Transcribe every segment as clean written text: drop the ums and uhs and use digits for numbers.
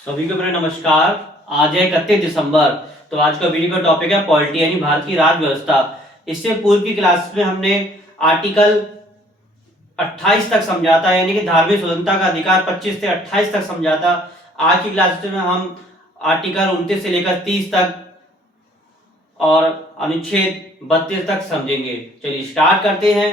सभी को मेरा नमस्कार। आज है 31 दिसंबर। तो आज का वीडियो का टॉपिक है पॉलिटी यानी भारत की राज्य व्यवस्था। इससे पूर्व की क्लास में हमने आर्टिकल 28 तक समझा था, यानी कि धार्मिक स्वतंत्रता का अधिकार 25 से 28 तक समझा था। आज की क्लास में हम आर्टिकल 29 से लेकर 30 तक और अनुच्छेद 32 तक समझेंगे। चलिए स्टार्ट करते हैं।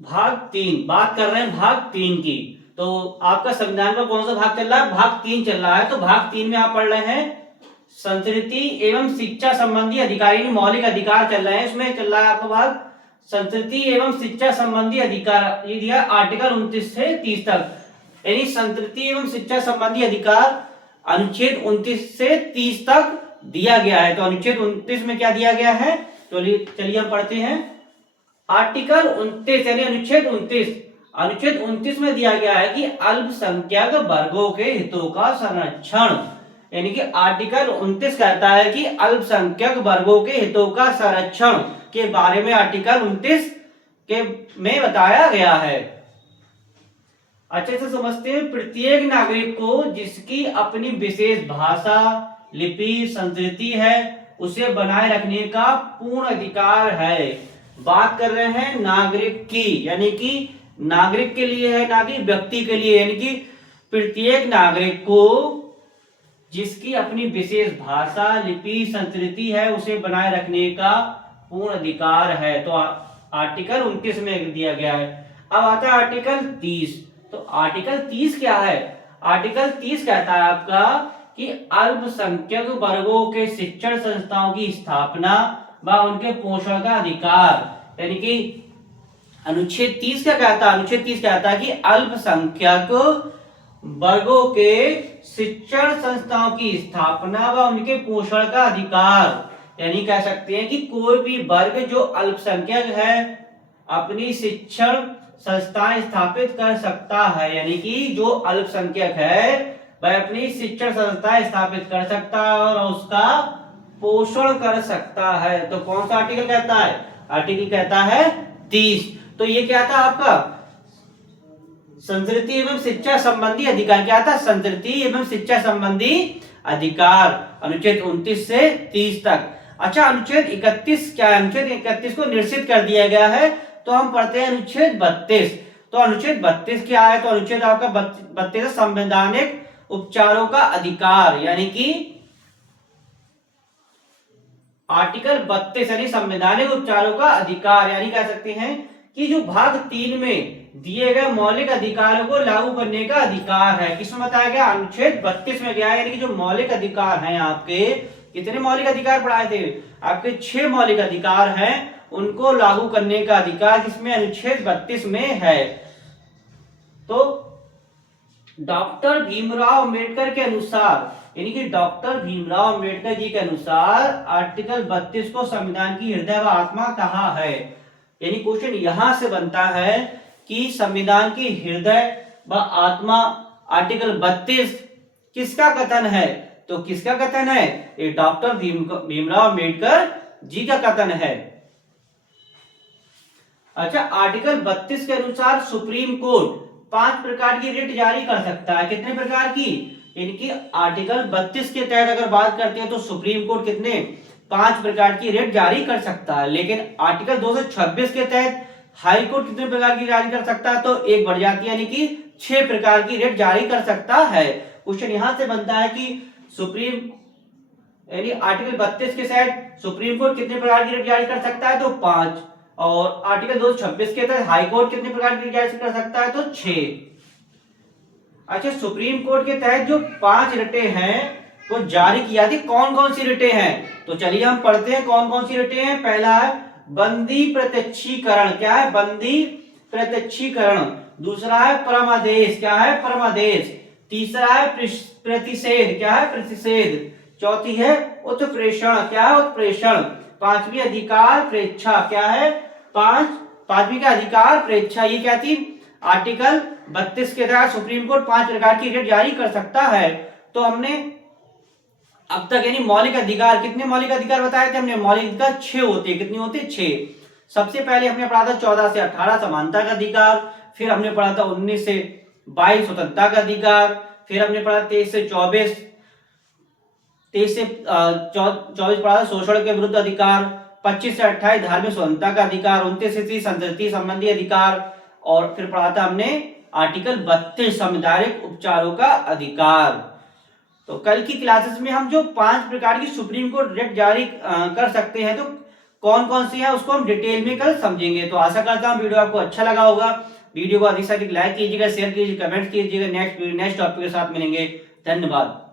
भाग 3 बात कर रहे हैं, भाग 3 की। तो आपका संविधान का कौन सा भाग चल रहा है? भाग 3 चल रहा है। तो भाग 3 में आप पढ़ रहे हैं संस्कृति एवं शिक्षा संबंधी अधिकार, यानी मौलिक अधिकार चल रहे हैं। इसमें चल रहा है आपका भाग संस्कृति एवं शिक्षा संबंधी अधिकार। ये दिया आर्टिकल 29 से 30 तक, यानी संस्कृति एवं शिक्षा संबंधी अधिकार अनुच्छेद 29 से 30 तक दिया गया है। तो अनुच्छेद 29 में क्या दिया गया है? तो चलिए हम पढ़ते हैं। आर्टिकल 29 यानी अनुच्छेद 29 में दिया गया है कि अल्पसंख्यक वर्गों के हितों का संरक्षण, यानी कि आर्टिकल 29 कहता है कि अल्पसंख्यक वर्गों के हितों का संरक्षण के बारे में आर्टिकल 29 के में बताया गया है। अच्छे से समझते हैं। प्रत्येक नागरिक को जिसकी अपनी विशेष भाषा, लिपि, संस्कृति है, उसे बनाए रखने का पूर्ण अधिकार है। बात कर रहे हैं नागरिक की, यानी कि नागरिक के लिए है, ना कि व्यक्ति के लिए। यानी कि प्रत्येक नागरिक को जिसकी अपनी विशेष भाषा, लिपि, संस्कृति है, उसे बनाए रखने का पूर्ण अधिकार है। तो आर्टिकल 29 में दिया गया है। अब आता है आर्टिकल 30। तो आर्टिकल 30 क्या है? आर्टिकल 30 कहता है आपका कि अल्पसंख्यक वर्गों के शिक्षण संस्थाओं की स्थापना व उनके पोषण का अधिकार, यानी कि अनुच्छेद 30 क्या कहता है? अनुच्छेद 30 कहता है कि अल्पसंख्यक वर्गों के शिक्षण संस्थाओं की स्थापना व उनके पोषण का अधिकार, यानी कह सकते हैं कि कोई भी वर्ग जो अल्पसंख्यक है अपनी शिक्षण संस्थाएं स्थापित कर सकता है। यानी कि जो अल्पसंख्यक है वह अपनी शिक्षण संस्थाएं स्थापित कर सकता है और उसका पोषण कर सकता है। तो कौन सा आर्टिकल कहता है? आर्टिकल कहता है 30। तो ये क्या था आपका? संस्कृति एवं शिक्षा संबंधी अधिकार। क्या था? संस्कृति एवं शिक्षा संबंधी अधिकार, अनुच्छेद 29 से 30 तक। अच्छा, अनुच्छेद 31 क्या है? अनुच्छेद 31 को निश्चित कर दिया गया है। तो हम पढ़ते हैं अनुच्छेद 32। तो अनुच्छेद 32 क्या है? तो अनुच्छेद आपका 32 संवैधानिक उपचारों का अधिकार, यानी कि आर्टिकल 32 यानी संवैधानिक उपचारों का अधिकार, यानी कह सकते हैं कि जो भाग 3 में दिए गए मौलिक अधिकारों को लागू करने का अधिकार है। किसमें बताया गया? अनुच्छेद 32 में गया है। यानी कि जो मौलिक अधिकार हैं आपके, कितने मौलिक अधिकार पढ़ाए थे? आपके 6 मौलिक अधिकार हैं, उनको लागू करने का अधिकार किसमें? अनुच्छेद 32 में है। तो डॉक्टर भीमराव अंबेडकर के अनुसार, यानी कि डॉक्टर भीमराव अंबेडकर जी के अनुसार आर्टिकल 32 को संविधान की हृदय व आत्मा कहा है। यानी क्वेश्चन यहां से बनता है कि संविधान की हृदय व आत्मा आर्टिकल 32 किसका कथन है? तो किसका कथन है? ये डॉक्टर भीमराव अंबेडकर जी का कथन है। अच्छा, आर्टिकल 32 के अनुसार सुप्रीम कोर्ट 5 प्रकार की रिट जारी कर सकता है। कितने प्रकार की? इनकी आर्टिकल 32 के तहत अगर बात करते हैं तो सुप्रीम कोर्ट कितने 5 प्रकार की रिट जारी कर सकता है। लेकिन आर्टिकल 226 के तहत हाई कोर्ट कितने प्रकार की जारी कर सकता है? तो एक बढ़ जाती है, यानी कि 6 प्रकार की रिट जारी कर सकता है। क्वेश्चन यहां से बनता है कि सुप्रीम, यानी आर्टिकल 32 के तहत सुप्रीम कोर्ट कितने प्रकार की रिट जारी कर सकता है? तो 5। और आर्टिकल 226 के तहत हाई कोर्ट कितने प्रकार की जारी कर सकता है? तो 6। अच्छा, सुप्रीम कोर्ट के तहत जो 5 रिटें हैं वो जारी की जाती, कौन कौन सी रिटें हैं? तो चलिए हम पढ़ते हैं कौन कौन सी रिटें हैं। पहला है बंदी प्रत्यक्षीकरण। क्या है? बंदी प्रत्यक्षीकरण। दूसरा है परमादेश। क्या है? परमादेश। तीसरा है प्रतिषेध। क्या है? प्रतिषेध। चौथी है उत्प्रेषण। क्या है? उत्प्रेषण। पांचवी अधिकार प्रेक्षा। क्या है? पांचवी का अधिकार प्रेक्षा। ये क्या थी? आर्टिकल 32 के तहत सुप्रीम कोर्ट 5 प्रकार की रिट जारी कर सकता है। तो हमने अब तक यानी मौलिक अधिकार, कितने मौलिक अधिकार बताए थे हमने? मौलिक अधिकार 6 होते हैं। कितने होते? 6। सबसे पहले हमने पढ़ा था 14 से 18 समानता का अधिकार, फिर हमने पढ़ा था 19 से 22 स्वतंत्रता का अधिकार, फिर हमने पढ़ा 23 से 24, 23 से 24 पढ़ा था शोषण के विरुद्ध अधिकार, 25 से 28 धार्मिक स्वतंत्रता का अधिकार, 29 से 30 संस्कृति संबंधी अधिकार, और फिर पढ़ा था हमने आर्टिकल 32 सामुदायिक उपचारों का अधिकार। तो कल की क्लासेस में हम जो 5 प्रकार की सुप्रीम कोर्ट रिट जारी कर सकते हैं, तो कौन कौन सी है उसको हम डिटेल में कल समझेंगे। तो आशा करता हूँ वीडियो आपको अच्छा लगा होगा। वीडियो को अधिक से अधिक लाइक कीजिएगा, शेयर कीजिएगा, कमेंट कीजिएगा। नेक्स्ट टॉपिक के साथ मिलेंगे। धन्यवाद।